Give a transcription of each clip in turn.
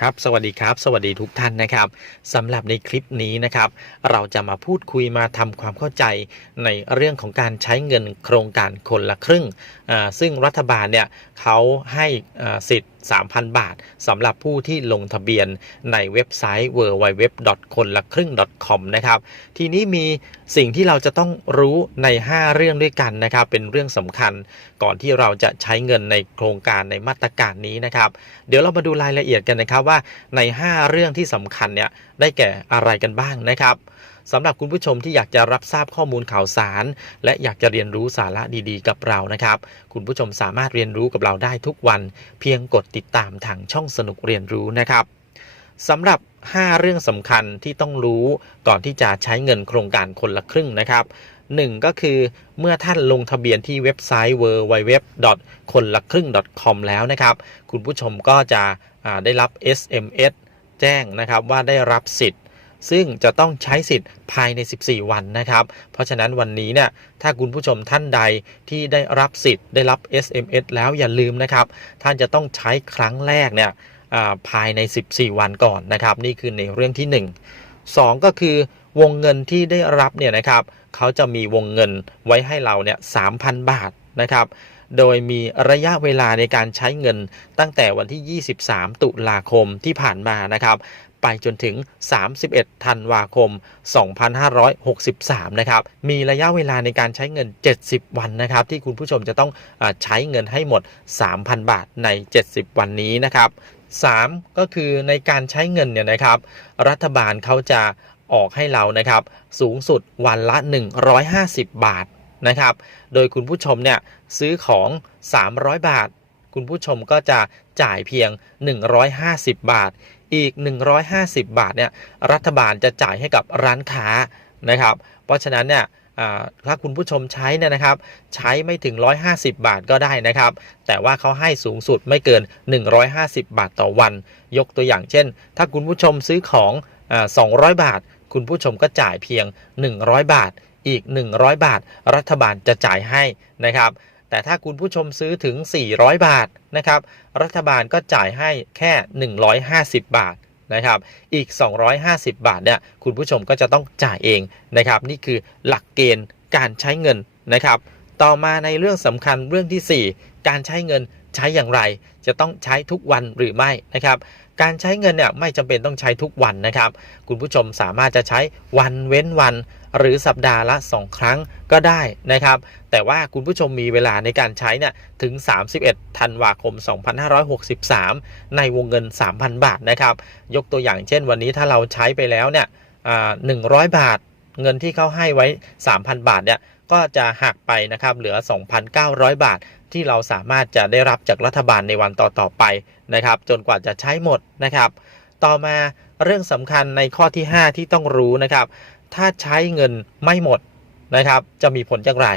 ครับสวัสดีครับ สวัสดีทุกท่านนะครับสำหรับในคลิปนี้นะครับ เราจะมาพูดคุยมาทำความเข้าใจในเรื่องของการใช้เงินโครงการคนละครึ่ง ซึ่งรัฐบาลเนี่ยเขาให้สิทธิ์ 3,000 บาทสำหรับผู้ที่ลงทะเบียนในเว็บไซต์ www. คนละครึ่ง .com นะครับ ทีนี้มีสิ่งที่เราจะต้องรู้ใน 5 เรื่องด้วยกันนะครับ เป็นเรื่องสำคัญก่อนที่เราจะใช้เงินในโครงการในมาตรการนี้นะครับ เดี๋ยวเรามาดูรายละเอียดกันนะครับว่าใน 5 เรื่องที่สำคัญเนี่ยได้แก่อะไรกันบ้างนะครับ สำหรับคุณผู้ชมที่อยากจะรับทราบข้อมูลข่าวสาร และอยากจะเรียนรู้สาระดีๆ กับเรานะครับ คุณผู้ชมสามารถเรียนรู้กับเราได้ทุกวัน เพียงกดติดตามทางช่องสนุกเรียนรู้นะครับสำหรับ 5 เรื่องสำคัญที่ต้องรู้ก่อนที่จะใช้เงินโครงการคนละครึ่งนะครับหนึ่งก็คือเมื่อท่านลงทะเบียนที่เว็บไซต์ www. คนละครึ่ง .com แล้วนะครับ คุณผู้ชมก็จะได้รับ SMS แจ้งนะครับว่าได้รับสิทธิ์ ซึ่งจะต้องใช้สิทธิ์ภายใน 14 วันนะครับ เพราะฉะนั้นวันนี้เนี่ยถ้าคุณผู้ชมท่านใดที่ได้รับสิทธิ์ได้รับ SMS แล้วอย่าลืมนะครับ ท่านจะต้องใช้ครั้งแรกเนี่ยอ่าภายใน 14 วันก่อนนะครับ นี่คือในเรื่องที่ 1 2 ก็คือวงเงินที่ได้รับเนี่ยนะครับเขาจะมีวงเงินไว้ให้เราเนี่ย3,000บาทนะครับ โดยมีระยะเวลาในการใช้เงินตั้งแต่วันที่ 23 ตุลาคมที่ผ่านมานะครับไปจนถึง 31 ธันวาคม 2563 นะครับ มีระยะเวลาในการใช้เงิน 70 วันนะครับ ที่คุณผู้ชมจะต้องอใช้เงินให้หมด 3,000 บาทใน 70 วันนี้นะครับ 3 ก็คือในการใช้เงินเนี่ยนะครับ รัฐบาลเขาจะออกให้เรานะครับ สูงสุดวันละ 150 บาท นะครับ โดยคุณผู้ชมเนี่ยซื้อของ 300 บาท คุณผู้ชมก็จะจ่ายเพียง 150 บาท อีก 150 บาทเนี่ยรัฐบาลจะจ่ายให้กับร้านค้านะครับ เพราะฉะนั้นเนี่ยถ้าคุณผู้ชมใช้เนี่ยนะครับใช้ไม่ถึง 150 บาทก็ได้นะครับ แต่ว่าเขาให้สูงสุดไม่เกิน 150 บาทต่อวัน ยกตัวอย่างเช่น ถ้าคุณผู้ชมซื้อของอ200 บาท คุณผู้ชมก็จ่ายเพียง 100 บาท อีก 100 บาท รัฐบาลจะจ่ายให้นะครับ แต่ถ้าคุณผู้ชมซื้อถึง 400 บาทนะครับ รัฐบาลก็จ่ายให้แค่ 150 บาทนะครับ อีก 250 บาทเนี่ยคุณผู้ชมก็จะต้องจ่ายเองนะครับ นี่คือหลักเกณฑ์การใช้เงินนะครับ ต่อมาในเรื่องสำคัญเรื่องที่ 4 การใช้เงินใช้อย่างไร จะต้องใช้ทุกวันหรือไม่นะครับ การใช้เงินเนี่ยไม่จำเป็นต้องใช้ทุกวันนะครับ คุณผู้ชมสามารถจะใช้วันเว้นวัน หรือสัปดาห์ละ 2 ครั้งก็ได้นะครับ แต่ว่าคุณผู้ชมมีเวลาในการใช้เนี่ยถึง 31 ธันวาคม 2563 ในวงเงิน 3,000 บาทนะครับ ยกตัวอย่างเช่นวันนี้ถ้าเราใช้ไปแล้วเนี่ยอ่า100บาทเงินที่เขาให้ไว้ 3,000 บาทเนี่ยก็จะหักไปนะครับเหลือ 2,900 บาท ที่เราสามารถจะได้รับจากรัฐบาลในวันต่อๆไปนะครับ จนกว่าจะใช้หมดนะครับ ต่อมาเรื่องสำคัญในข้อที่ 5 ที่ต้องรู้นะครับ ถ้าใช้เงินไม่หมดนะครับ จะมีผลอย่างไร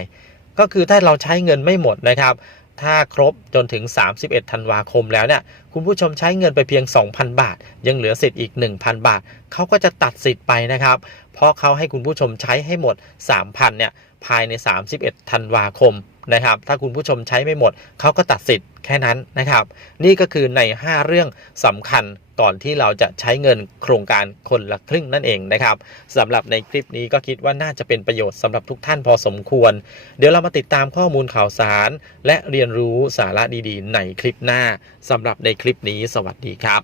ก็คือถ้าเราใช้เงินไม่หมดนะครับ ถ้าครบจนถึง 31 ธันวาคมแล้วเนี่ย คุณผู้ชมใช้เงินไปเพียง 2,000 บาท ยังเหลือสิทธิ์อีก 1,000 บาท เขาก็จะตัดสิทธิ์ไปนะครับ เพราะเขาให้คุณผู้ชมใช้ให้หมด 3,000 เนี่ย ภายใน 31 ธันวาคม นะครับ ถ้าคุณผู้ชมใช้ไม่หมดเขาก็ตัดสิทธิ์แค่นั้นนะครับ นี่ก็คือใน 5 เรื่องสำคัญก่อนที่เราจะใช้เงินโครงการคนละครึ่งนั่นเองนะครับสำหรับในคลิปนี้ก็คิดว่าน่าจะเป็นประโยชน์สำหรับทุกท่านพอสมควร เดี๋ยวเรามาติดตามข้อมูลข่าวสาร และเรียนรู้สาระดีๆ ในคลิปหน้าสำหรับในคลิปนี้ สวัสดีครับ